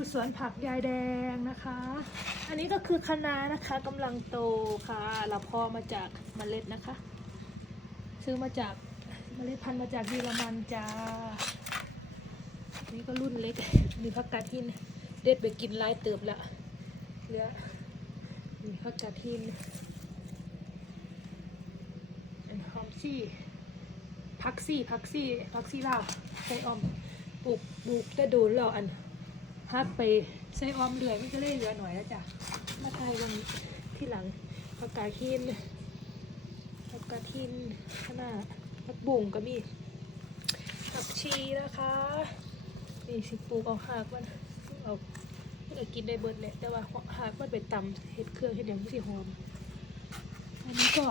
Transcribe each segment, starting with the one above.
ดูสวนผักยายแดงนะคะ อันนี้ก็คือคะน้านะคะกำลังโตค่ะ เราพอมาจากเมล็ดนะคะ ซื้อมาจากเมล็ดพันธุ์มาจากเยอรมันจ้านี่ก็รุ่นเล็ก มีผักกาดหิน เด็ดไปกินลายเติบละเหลือมีผักกาดหินอันหอมซี่ผักซี่ผักซี่ผักซี่ลาใส่ออมปลูกปลูกแต่โดนแล้วอัน พักไปใส่ออมเหลือมันก็เลยเหลือหน่อยแล้วจ้ะ มาไทยวันที่หลังผักกาดหินผักกาดหินขนาดผักบุ่งก็มีผักชีนะคะนี่สิปลูกเอาหากมันเอาเออกินได้เบิดแหละแต่ว่าหากมันไปตำเห็ดเครื่องเห็ดอย่างที่สิหอม อันนี้ก็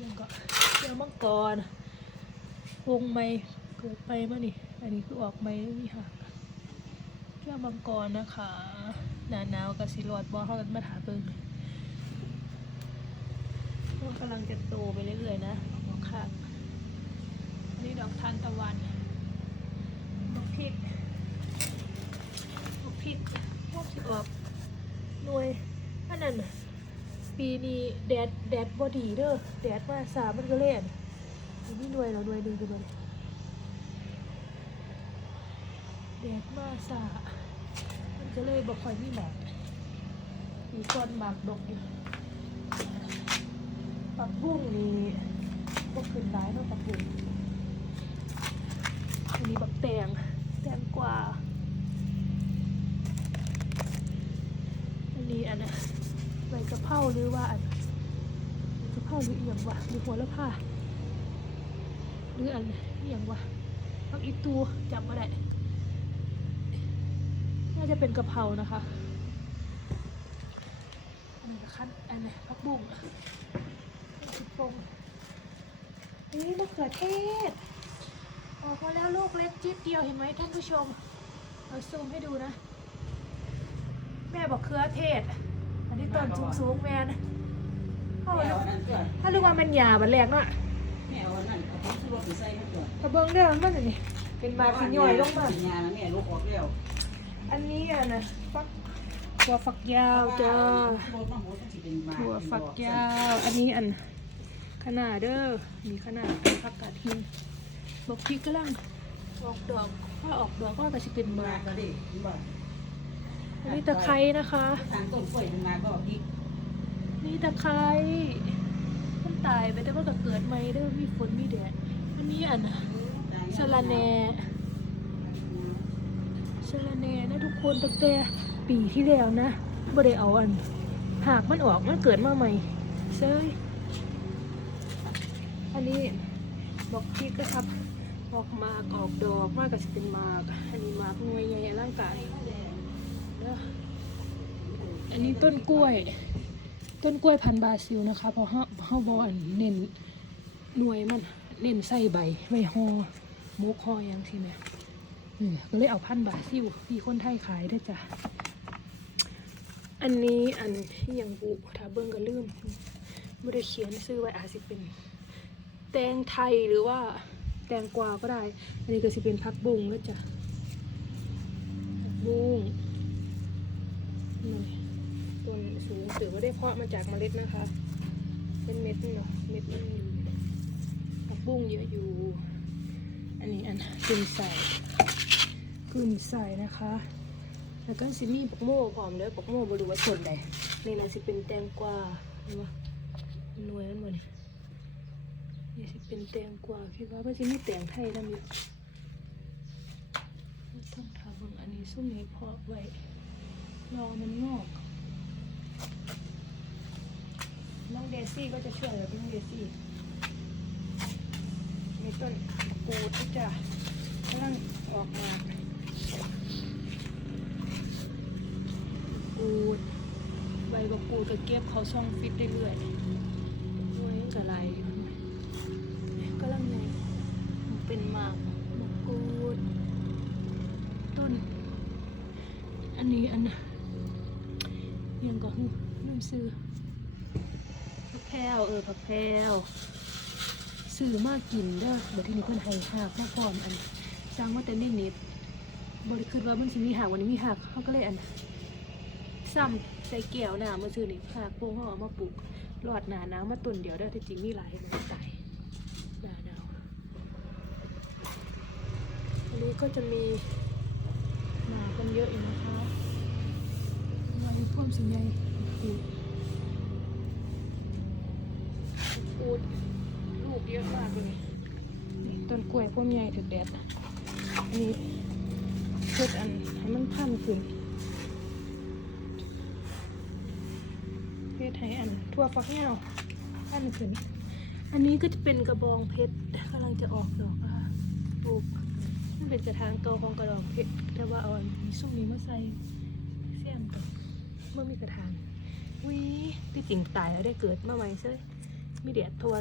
ยังก็เจียวมังกรวงไม้เกิดไปมานี่ อันนี้คือออกไม้มีหัก แก้วมังกรนะคะ หนาหนาวกับสิรอดบอเขากันมาถาเบิ่งมันกำลังจะโตไปเรื่อยๆนะออกข้างนี่ดอกทานตะวันดอกพริกดอกพริกพวกสิออกหน่วยอันนั้นปีนี้แดดแดดบอดีเด้อแดดมาสามมันก็เล่นนนี้หน่วยเราหน่วยหนึ่งคือมันแดดมาสาม ก็เลยบอกคอยมีหมอกมีก้อนหมากดกอยู่ปักบุ้งนี่ก็ขึ้นได้เนาะปักบุ้งอันนี้บักแตงแตงกว่าอันนี้อันน่ะใบกระเพราหรือว่าอันใบกะเพราหรืออหย่างวะหรือหัวละผ้าหรืออันอหย่างวะพักอีตูจำไม่ได้ น่าจะเป็นกะเพรานะคะอันนี้ก็ขั้นอันนี้ผักบุ้งผักบุ้งนี่มะเขือเทศออกมาแล้วลูกเล็กจิ๊ดเดียวเห็นไหมท่านผู้ชม เอาซูมให้ดูนะ แม่บอกเขือเทศ อันนี้ต้นสูงสูงๆแมนเอาแม่ลูเอากอันนั้นก่อนถ้าลูกว่ามันหยาบันแรกเนาะแม่เอาอันนั้นเอาของซื้อรถไปใส่ให้ก่อนกระเบื้องเรื่องมันอันนี้เป็นมาขย่อยลงมาสัญญาณนะแม่ลูกออกแล้ว อันนี้อะนะฟักหัวฝักยาวจ้ารถมาหมดต้องสิเป็นมาหัวฝักยาว อันนี้อันขนาดเด้อ มีขนาดเป็นผักกาดหินบอกพริกกำลังออกดอกถ้าออกดอกก็จะสิเป็นมามาก็ได้บ่อันนี้ตะไคร้นะคะทางต้นกล้วยมันมาก็พริกนี่ตะไคร้มันตายไปแต่ว่าก็เกิดใหม่เด้อมีฝนมีแดดอันนี้อันสะระแหน่ สะระแหน่นะทุกคนตั้งแต่ปีที่แล้วนะบ่ได้เอาอัน หากมันออกมันเกิดมาใหม่เซยอันนี้บอกพริกนะครับออกมากออกดอกมากก็จะเป็นมากอันนี้มากหน่วยใหญ่ร่างกายอันนี้ต้นกล้วย ต้นกล้วยพันบาซิลนะคะเพราะเฮาเฮาบอนเน้นหน่วยมันเน้นใส่ใบไว้ห่อหมกหอยังสิแม่อืม ก็เลยเอาพันธุ์บาซิลมีคนไทยขายได้จ้ะ อันนี้อันที่ยังบุถ้าเบิ่งก็ลืมไม่ได้เขียนซื้อไว้อาจจะเป็น แตงไทยหรือว่าแตงกวาก็ได้ อันนี้ก็จะเป็นผักบุ้งแล้วจ้ะบุ้งนี่ต้นสูงถือว่าได้เพาะมาจากเมล็ดนะคะ เป็นเม็ดเนาะเม็ดมันอยู่ผักบุ้งเยอะอยู่ อันนี้อันกึ่งใส่ กึ่งใส่นะคะ แล้วก็สิมีปกโม่พร้อมเด้อปกโม่บรูว่าส่วนใดนี่นะสิเป็นแตงกวาเห็นปะหน่วยมันเหมือนนี่สิเป็นแตงกวาคิดว่ามันสิมีแตงไทยทำอยู่ต้องทำเบิ่งอันนี้ส้มนี้เพาะไว้รอมันงอกน้องเดซี่ก็จะช่วยเราน้องเดซี่มีต้นกูดที่จะกำลังออกมา กูดใบบักกูดก็เก็บเขาช่องฟิตได้เรื่อยด้วยกระไรก็ลังไงเป็นหมากบักกูด ต้น อันนี้อันน่ะยังก็หูลืมซื้อผักแพรวเออผักแพรวซื้อมากินเด้อเดี๋ยวที่นี่เพิ่อนให้หากมาพร้อมอันสร้างว่าแต่ในเน็ต บริคือว่ามันสิมีหักวันนี้มีหักเขาก็เลยอันซ้ำใส่แก้วน้ำมาซื้อนี่หักโป่งเขาเอามาปลูกรอดหนานาวมาตุนเดียวได้ที่จริงมีหลายมันตายหนาหนาวอันนี้ก็จะมีหนากันเยอะอยู่นะคะมามีพ่มสิงใหญ่ปูดปูดลูกเยอะมากเลยต้นกล้วยพ่วมใหญ่ถึกแดดอัน นี้เพื่ออันให้มันพันขึ้นเพื่อให้อันทั่วฟักเงาพันขึ้น อันนี้ก็จะเป็นกระบองเพชรกำลังจะออกดอกนะคะปลูกมันเป็นกระถางเก่าของกระดองเพชรแต่ว่าเอาอันนี้ส้มนี้มาใส่เสี่ยมกันเมื่อมีกระถางวิที่จริงตายแล้วได้เกิดมาใหม่ใช่มีแดดทัว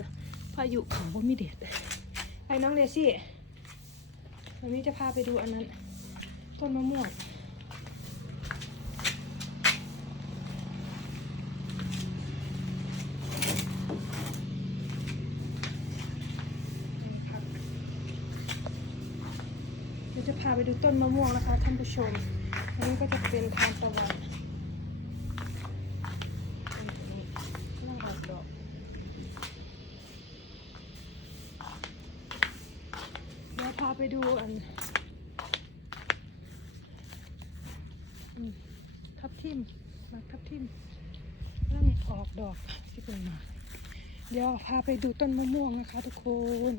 พายุเขาว่ามีแดดไปน้องเลซี่วันนี้จะพาไปดูอันนั้น ต้นมะม่วงเดี๋ยวจะพาไปดูต้นมะม่วงนะคะท่านผู้ชม อันนี้ก็จะเป็นทานตะวันตออกดอกเดี๋ยวพาไปดูอัน อืม ทับทิมมากทับทิมเริ่มออกดอกที่เป็นมาเดี๋ยวพาไปดูต้นมะม่วงนะคะ ทุกคน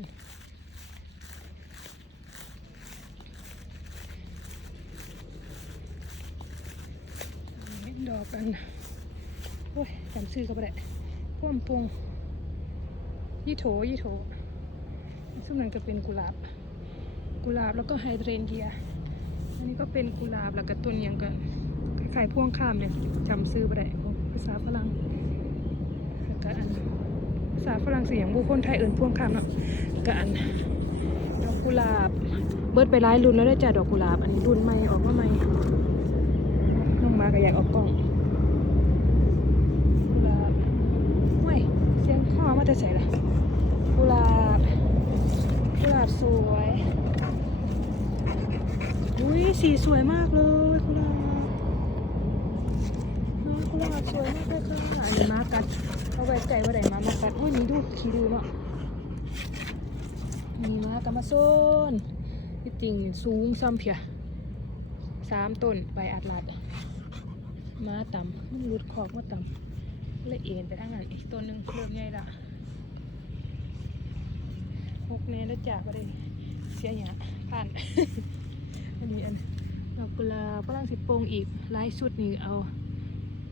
ดอกกัน โอ้ยจำชื่อก็ไม่ได้พ่วมปงยี่โถยี่โถซึ่งมันก็เป็นกุหลาบ กุหลาบแล้วก็ไฮเดรนเยีย อันนี้ก็เป็นกุหลาบแล้วก็ต้นยังกัน คล้ายพ่วงข้ามเนี่ยจำซื้อไปได้ภาษาฝรั่งก็อันภาษาฝรั่งเสียงบุคคลไทยอื่นพ่วงข้ามเนาะก็อันดอกกุหลาบ เบิดไปร้ายรุ่นแล้วได้จ้ะดอกกุหลาบ อันนี้รุ่นใหม่ออกมาใหม่น้องมาก็อยากออกกล้องกุหลาบเว้ยเสียงข้อมาแต่ใส่ละกุหลาบกุหลาบสวยอุ้ยสีสวยมากเลยกุหลาบ น้องกุหลาสวยมากเลยค่ะอันนี้มากัดเอาไว้ไก่ว่าไหนมามากัดอุ้ยนี่ดูขี้ดูเนาะมีมากระมาโซนที่จริงสูงซ้ำเพียสามต้นใบอัดลัดมาต่ำมันหลุดขอกมาต่ำเลยเอ็นไปทางนั้นอีกต้นหนึ่งเริ่มใหญ่ละหกเนนแล้วจากก็ได้เสียหยาผ่านอันนี้อันดอกกุหลาบกำลังสิบโปงอีกลายสุดนี่เอา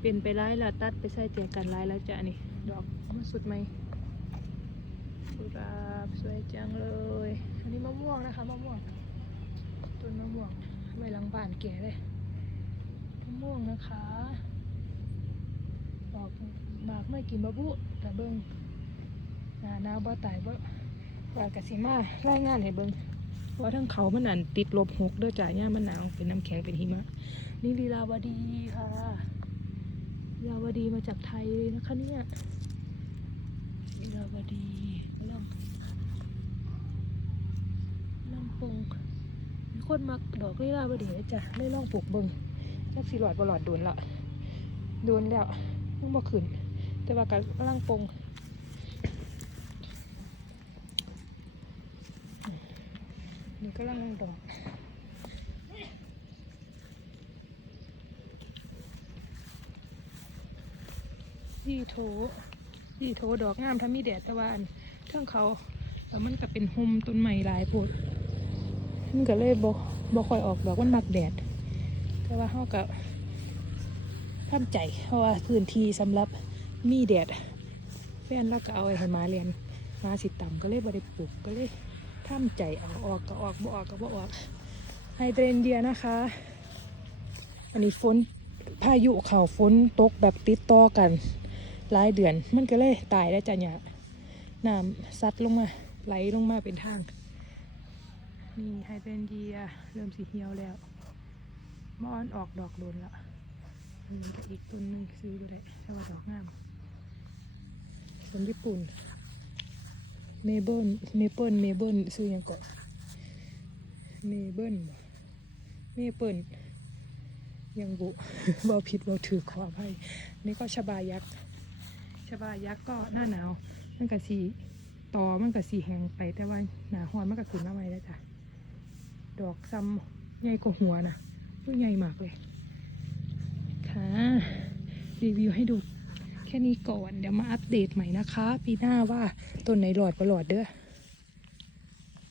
เป็นไปลายแล้วตัดไปใส่แจกันลายแล้วจ้ะนนี้ดอกมาสุดไหมกุหลาบสวยจังเลย อันนี้มะม่วงนะคะมะม่วงต้นมะม่วงไว้หลังบานแก่เลยมะม่วงนะคะดอกหมากไม่กินบะบุแต่เบิ้งหนาหนาวบ่ตายบ่ว่ากะสิมารายงานให้เบิ้งว่าทั้งเขามันอันติดลบหกเด้วยจ่ายเนี่ยมันหนาวเป็นน้ำแข็งเป็นหิมะนี่ลีลาวดีค่ะ ลาวดีมาจากไทยเลยนะคะเนี่ยลาวดีกำลังลำปงมีคนมักดอกลีลาวดีจ้ะได้ลองปลูกเบิงจักสีหลอดบหลอดโดนละโดนแล้วต้องบ่ขึ้น แต่ว่ากำลังปงนี่ก็ลังดอก ยี่โถยี่โถดอกงามถ้ามีแดดต่ว่าอันเท่งเขาแล้วมันก็เป็นหุมต้นใหม่หลายโพดมันก็เลยบ่บ่ค่อยออกดอกมันมักแดด แต่ว่าเขาก็ทำใจเพราะว่าพื้นที่สำหรับมีแดดแฟนเราก็เอาไอ้ให้มาเรียนมาสิต่ำก็เลยบ่ได้ปลูกก็เลยทำใจเอาออกก็ออกบ่ออกก็บ่ออกไฮเดรนเดียนะคะอันนี้ฝนพายุเข่าฝนตกแบบติดต่อกัน หลายเดือนมันก็เลยตายได้จ้ะเนี่ยน้ำซัดลงมา ไหลลงมาเป็นทาง นี่ไฮเดรนเดียเริ่มสีเหี่ยวแล้วมอนออกดอกโดนละอันนี้ก็อีกต้นหนึงซื้อไปได้แต่ว่าดอกงามสวนญี่ปุ่นเมเบิลเมเปิลเมเบิลซื้อหยังก่อนเมเบิลเอเมเปิลยังบุบอผิดบอถือขออภัยนี่ก็ชบายักษ์ ชบายักษ์ก็หน้าหนาว มันก็สีตอมันก็สีแห้งไปแต่ว่าหนาหอนมันก็ขึ้นมาใหม่แล้วจ้ะดอกซ้ำใหญ่กว่าหัวนะมันใหญ่มากเลยค่ะรีวิวให้ดูแค่นี้ก่อนเดี๋ยวมาอัปเดตใหม่นะคะ ปีหน้าว่าต้นไหนหลอดก็หลอดเด้อ